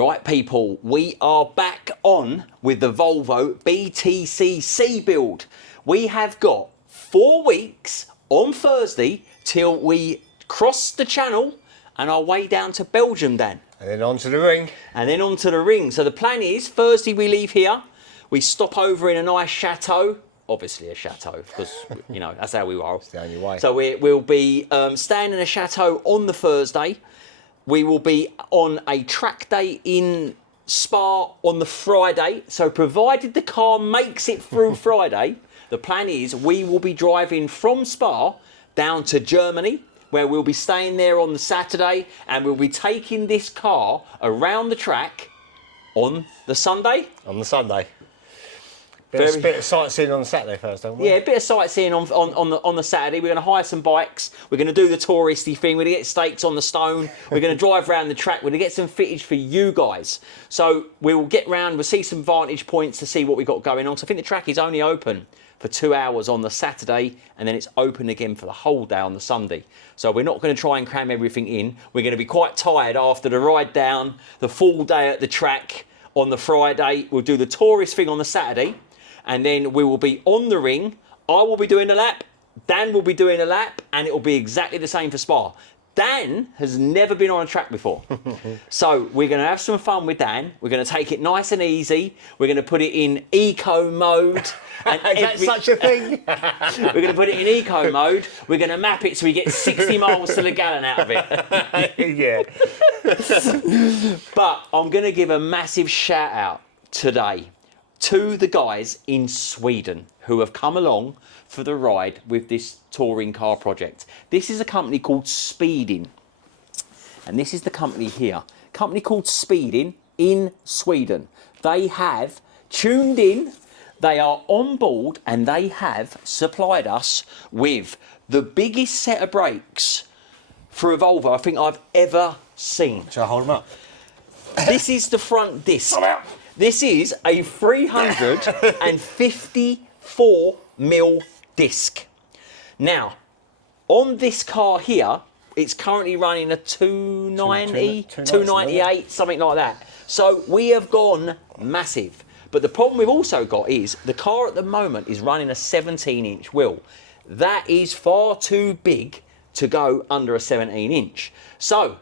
Right, people, we are back on with the Volvo BTCC build. We have got 4 weeks on Thursday till we cross the channel and our way down to Belgium, Dan. And then onto the ring. And then onto the ring. So the plan is, Thursday we leave here, we stop over in a nice chateau. Obviously a chateau, because, you know, that's how we roll. It's the only way. So we'll be staying in a chateau on the Thursday. We will be on a track day in Spa on the Friday. So provided the car makes it through Friday, the plan is we will be driving from Spa down to Germany, where we'll be staying there on the Saturday, and we'll be taking this car around the track on the Sunday. On the Sunday. Bit of sightseeing on the Saturday first, don't we? Yeah, a bit of sightseeing on the Saturday. We're going to hire some bikes. We're going to do the touristy thing. We're going to get steaks on the stone. We're going to drive around the track. We're going to get some footage for you guys. So we will get round. We'll see some vantage points to see what we've got going on. So I think the track is only open for 2 hours on the Saturday, and then it's open again for the whole day on the Sunday. So we're not going to try and cram everything in. We're going to be quite tired after the ride down, the full day at the track on the Friday. We'll do the tourist thing on the Saturday. And then we will be on the ring. I will be doing a lap. Dan will be doing a lap. And it will be exactly the same for Spa. Dan has never been on a track before. So we're going to have some fun with Dan. We're going to take it nice and easy. We're going to put it in eco mode. And Is that such a thing? We're going to put it in eco mode. We're going to map it so we get 60 miles to the gallon out of it. Yeah. But I'm going to give a massive shout out today to the guys in Sweden who have come along for the ride with this touring car project. This is a company called Speedin. And this is the company here. Company called Speedin in Sweden. They have tuned in, they are on board, and they have supplied us with the biggest set of brakes for a Volvo I think I've ever seen. Shall I hold them up? This is the front disc. This is a 354mm disc. Now, on this car here, it's currently running a 290, 298, something like that. So we have gone massive. But the problem we've also got is the car at the moment is running a 17-inch wheel. That is far too big to go under a 17-inch. So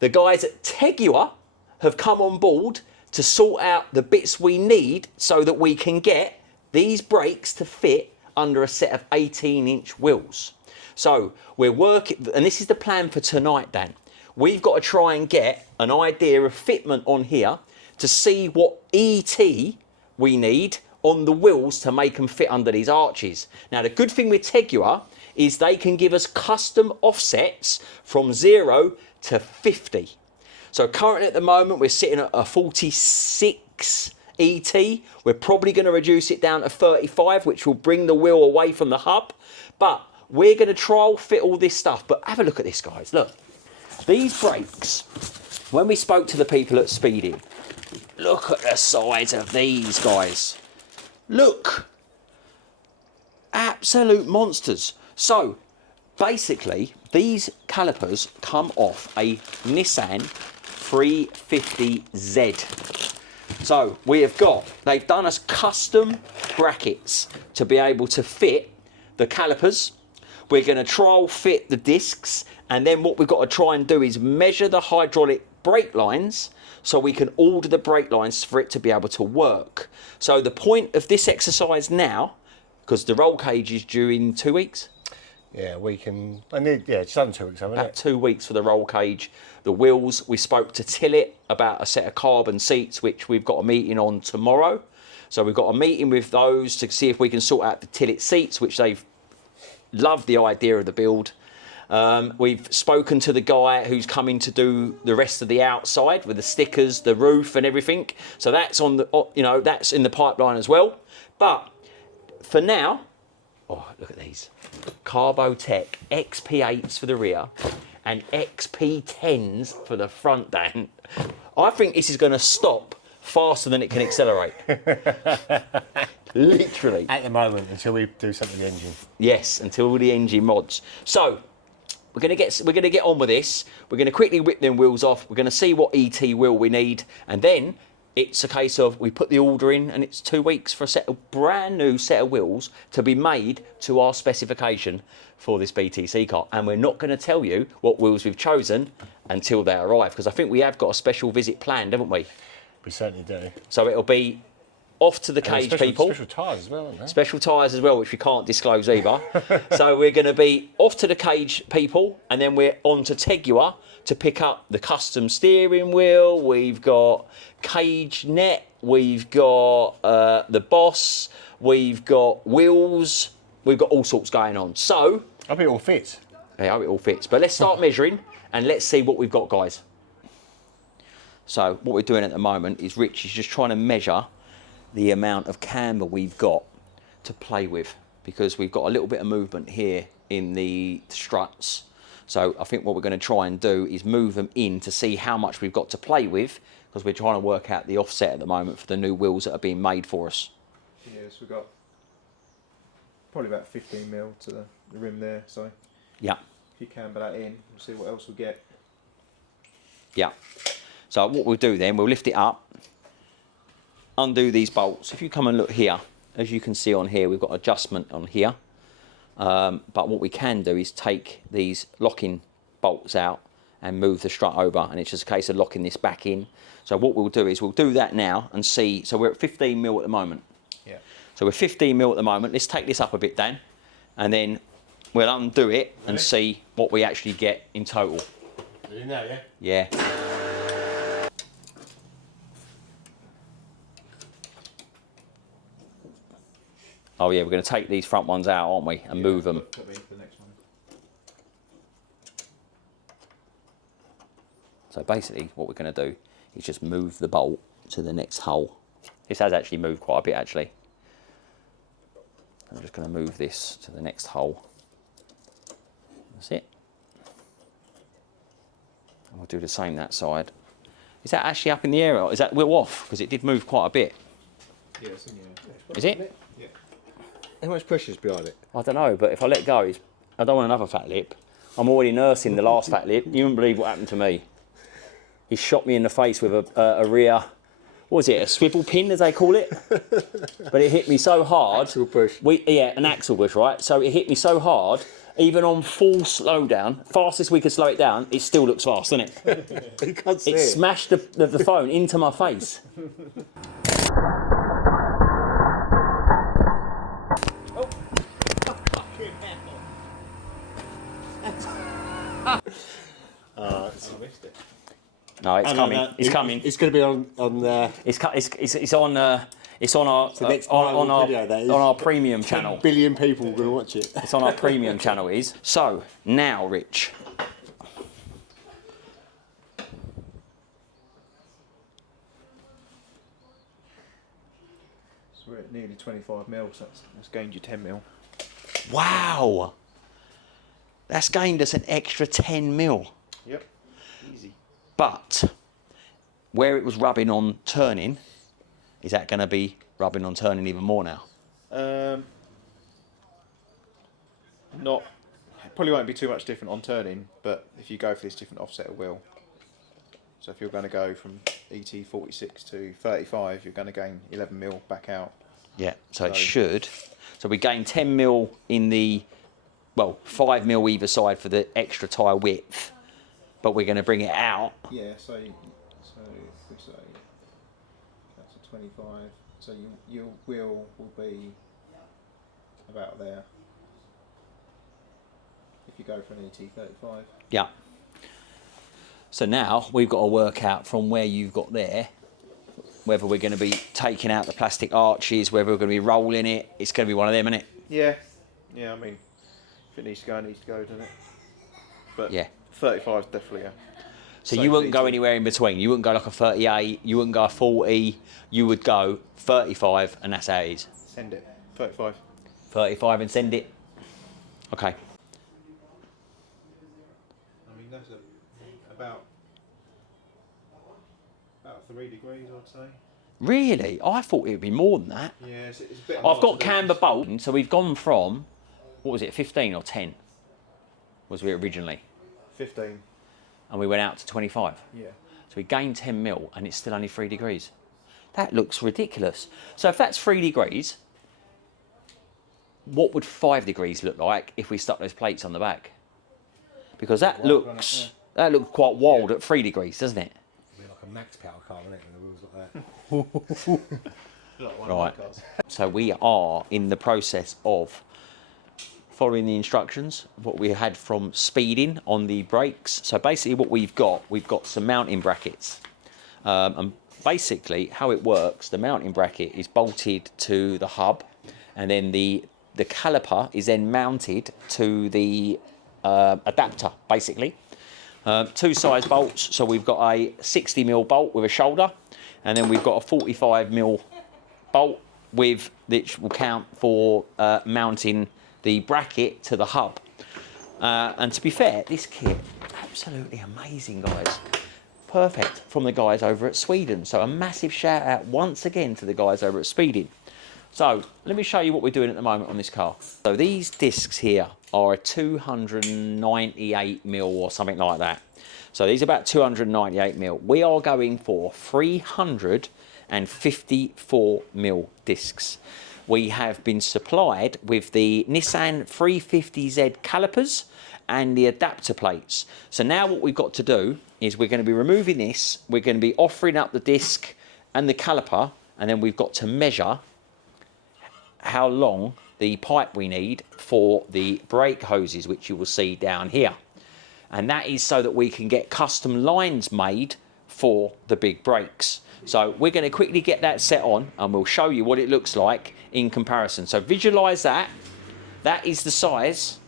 the guys at Tegiwa have come on board to sort out the bits we need so that we can get these brakes to fit under a set of 18-inch wheels. So we're working, and this is the plan for tonight, Dan. We've got to try and get an idea of fitment on here to see what ET we need on the wheels to make them fit under these arches. Now, the good thing with Tegiwa is they can give us custom offsets from 0 to 50. So currently at the moment, we're sitting at a 46 ET. We're probably going to reduce it down to 35, which will bring the wheel away from the hub. But we're going to trial fit all this stuff. But have a look at this, guys. Look, these brakes, when we spoke to the people at Speedin, look at the size of these guys. Look, absolute monsters. So basically, these calipers come off a Nissan 350Z. So we have got, they've done us custom brackets to be able to fit the calipers. We're going to trial fit the discs, and then what we've got to try and do is measure the hydraulic brake lines so we can order the brake lines for it to be able to work. So the point of this exercise now, because the roll cage is due in 2 weeks. Yeah, it's done 2 weeks, haven't it? About 2 weeks for the roll cage. The wheels, we spoke to Tillit about a set of carbon seats, which we've got a meeting on tomorrow. So we've got a meeting with those to see if we can sort out the Tillit seats, which they've loved the idea of the build. We've spoken to the guy who's coming to do the rest of the outside with the stickers, the roof and everything. So that's on the, that's in the pipeline as well. But for now, oh, look at these. Carbotech XP8s for the rear and XP10s for the front, Dan. I think this is going to stop faster than it can accelerate. Literally. At the moment, until we do something with the engine. Yes, until the engine mods. So, we're gonna get on with this. We're gonna quickly whip them wheels off. We're gonna see what ET wheel we need, and then it's a case of we put the order in, and it's 2 weeks for a brand new set of wheels to be made to our specification for this BTC car. And we're not going to tell you what wheels we've chosen until they arrive, because I think we have got a special visit planned, haven't we? We certainly do. So it'll be off to the cage, people. Special tyres as well, aren't they? Special tyres as well, which we can't disclose either. So we're going to be off to the cage, people, and then we're on to Tegiwa to pick up the custom steering wheel. We've got cage net. We've got the Boss. We've got wheels. We've got all sorts going on. So I hope it all fits. I hope it all fits. But let's start measuring and let's see what we've got, guys. So what we're doing at the moment is Rich is just trying to measure the amount of camber we've got to play with, because we've got a little bit of movement here in the struts. So I think what we're going to try and do is move them in to see how much we've got to play with, because we're trying to work out the offset at the moment for the new wheels that are being made for us. Yeah, so we've got probably about 15 mil to the rim there, so Yeah. if you camber that in, we'll see what else we get. Yeah. So what we'll do then, we'll lift it up, undo these bolts. If you come and look here, as you can see on here, we've got adjustment on here. But what we can do is take these locking bolts out and move the strut over, and it's just a case of locking this back in. So what we'll do is we'll do that now and see. So we're at 15 mil at the moment. Yeah. So we're 15 mil at the moment. Let's take this up a bit, Dan, and then we'll undo it and see what we actually get in total. Do you know, yeah? Yeah. Oh yeah, we're going to take these front ones out, aren't we, and move them. Put me the next one. So basically what we're going to do is just move the bolt to the next hole. This has actually moved quite a bit, actually. I'm just going to move this to the next hole. That's it. And we'll do the same that side. Is that actually up in the air, or is that wheel off? Because it did move quite a bit. Yeah, it's in the air. Is it? Yeah. How much pressure's behind it? I don't know, but if I let go, I don't want another fat lip. I'm already nursing the last fat lip. You wouldn't believe what happened to me. He shot me in the face with a rear, what was it, a swivel pin, as they call it? But it hit me so hard. Axle push. Yeah, an axle push, right? So it hit me so hard, even on full slowdown, fastest we could slow it down, it still looks fast, doesn't it? You can't see It it. smashed the phone into my face. I missed it. No, it's coming. It's coming. It's going to be on there. It's on our next viral video, that is. on our premium channel. 10 billion people are going to watch it. It's on our premium channel. It is. So now, Rich. So we're at nearly 25 mil, so that's gained you 10 mil. Wow. That's gained us an extra 10 mil. Yep. Easy. But where it was rubbing on turning, is that going to be rubbing on turning even more now? Not. Probably won't be too much different on turning, but if you go for this different offset, it will. So if you're going to go from ET46 to 35, you're going to gain 11 mil back out. Yeah, so it should. So we gain 10 mil in the, well, 5 mil either side for the extra tyre width, but we're going to bring it out. Yeah, so if we say that's a 25, so your wheel will be about there. If you go for an ET35. Yeah. So now we've got to work out from where you've got there, whether we're going to be taking out the plastic arches, whether we're going to be rolling it. It's going to be one of them, isn't it? Yeah. Yeah, I mean, if it needs to go, it needs to go, doesn't it? But Yeah. 35 is definitely a... So you wouldn't go anywhere in between. You wouldn't go like a 38, you wouldn't go a 40, you would go 35 and that's how it is. Send it. 35. 35 and send it. Okay. I mean, that's about 3 degrees, I'd say. Really? I thought it would be more than that. Yeah, it's a bit I've got camber bolt, so we've gone from, what was it, 15 or 10? was we originally? 15. And we went out to 25. Yeah. So we gained 10 mil and it's still only 3 degrees. That looks ridiculous. So if that's 3 degrees, what would 5 degrees look like if we stuck those plates on the back? Because that looks quite wild at 3 degrees, doesn't it? It'd be like a max power car, wouldn't it, when the wheels like that. Right. So we are in the process of following the instructions, what we had from speeding on the brakes. So basically what we've got some mounting brackets. And basically how it works, the mounting bracket is bolted to the hub, and then the caliper is then mounted to the adapter, basically. 2 size bolts, so we've got a 60mm bolt with a shoulder, and then we've got a 45mm bolt with which will count for mounting the bracket to the hub. And to be fair, this kit, absolutely amazing, guys. Perfect from the guys over at Sweden. So a massive shout out once again to the guys over at Speeding. So let me show you what we're doing at the moment on this car. So these discs here are a 298mm or something like that. So these are about 298mm. We are going for 354mm discs. We have been supplied with the Nissan 350Z calipers and the adapter plates. So now what we've got to do is we're going to be removing this, we're going to be offering up the disc and the caliper, and then we've got to measure how long the pipe we need for the brake hoses, which you will see down here. And that is so that we can get custom lines made for the big brakes. So we're going to quickly get that set on and we'll show you what it looks like in comparison. So visualize that. That is the size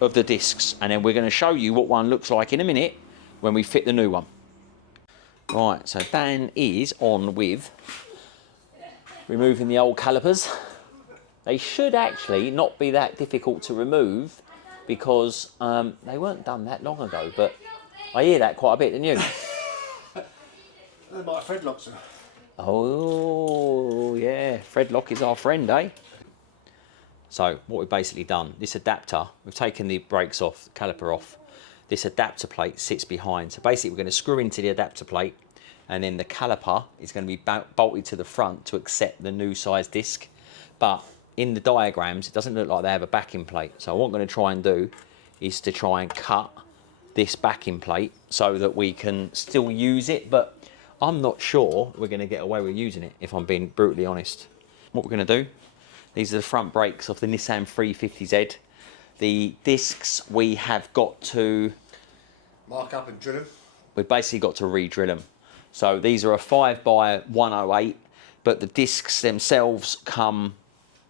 of the discs. And then we're going to show you what one looks like in a minute when we fit the new one. Right, so Dan is on with removing the old calipers. They should actually not be that difficult to remove because they weren't done that long ago, but I hear that quite a bit, didn't you? They might have Fredlocks them. Oh, yeah, Fredlock is our friend, eh? So what we've basically done, this adapter, we've taken the brakes off, the caliper off. This adapter plate sits behind. So basically we're going to screw into the adapter plate, and then the caliper is going to be bolted to the front to accept the new size disc. But in the diagrams, it doesn't look like they have a backing plate. So what I'm going to try and do is to try and cut this backing plate so that we can still use it, but I'm not sure we're going to get away with using it, if I'm being brutally honest. What we're going to do, these are the front brakes of the Nissan 350Z. The discs we have got to mark up and drill them. We've basically got to re-drill them. So these are a 5x108, but the discs themselves come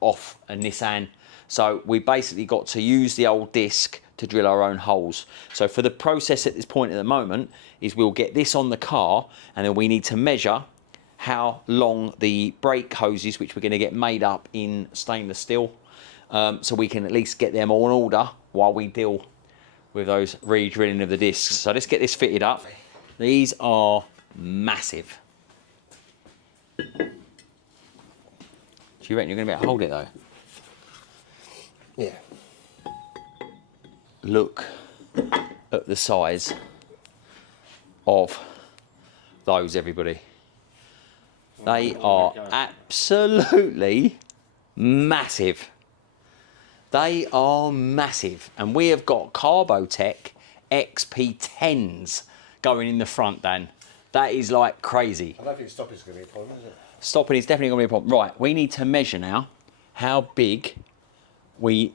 off a Nissan. So we basically got to use the old disc to drill our own holes. So for the process at this point at the moment is we'll get this on the car, and then we need to measure how long the brake hoses, which we're going to get made up in stainless steel, so we can at least get them all in order while we deal with those re-drilling of the discs. So let's get this fitted up. These are massive. Do you reckon you're going to be able to hold it though? Yeah. Look at the size of those, everybody. They are absolutely massive. They are massive. And we have got Carbotech XP10s going in the front, Dan. That is like crazy. I don't think stopping is going to be a problem, is it? Stopping is definitely going to be a problem. Right, we need to measure now how big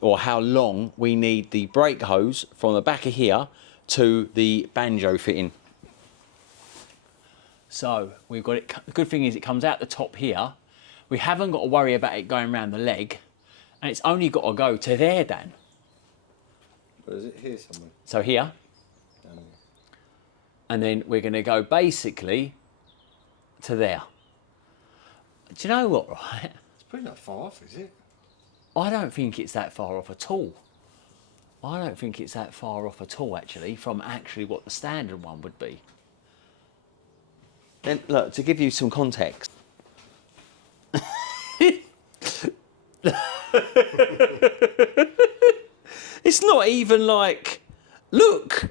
or how long we need the brake hose from the back of here to the banjo fitting. So we've got it. The good thing is it comes out the top here. We haven't got to worry about it going around the leg, and it's only got to go to there, Dan. Or is it here somewhere? So here, and then we're going to go basically to there. Do you know what, right? It's probably not far off, is it? I don't think it's that far off at all. I don't think it's that far off at all, actually, from actually what the standard one would be. Then, look, to give you some context. It's not even like Look,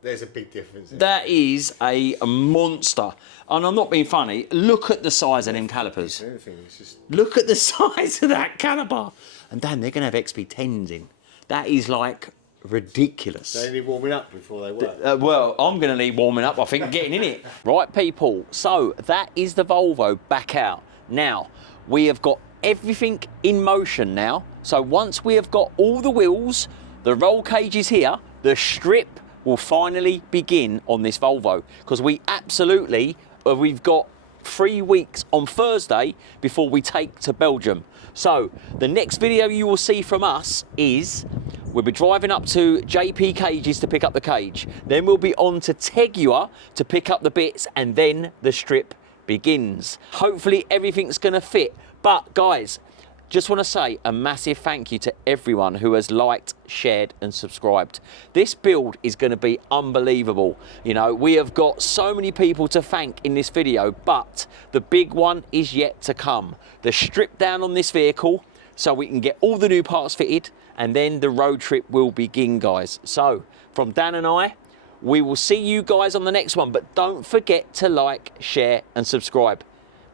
There's a big difference. that is a monster. And I'm not being funny. Look at the size of them calipers. It's just... Look at the size of that caliper. And Dan, they're going to have XP10s in. That is like ridiculous. They need warming up before they work. Well, I'm going to need warming up, I think, getting in it. Right, people, so that is the Volvo back out. Now, we have got everything in motion now. So once we have got all the wheels, the roll cages here, the strip will finally begin on this Volvo. Because we absolutely, we've got 3 weeks on Thursday before we take to Belgium. So the next video you will see from us is we'll be driving up to JP Cages to pick up the cage. Then we'll be on to Tegiwa to pick up the bits, and then the strip begins. Hopefully everything's going to fit. But guys, just want to say a massive thank you to everyone who has liked, shared and subscribed. This build is going to be unbelievable. You know, we have got so many people to thank in this video, but the big one is yet to come. The strip down on this vehicle so we can get all the new parts fitted, and then the road trip will begin, guys. So from Dan and I, we will see you guys on the next one, but don't forget to like, share and subscribe.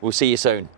We'll see you soon.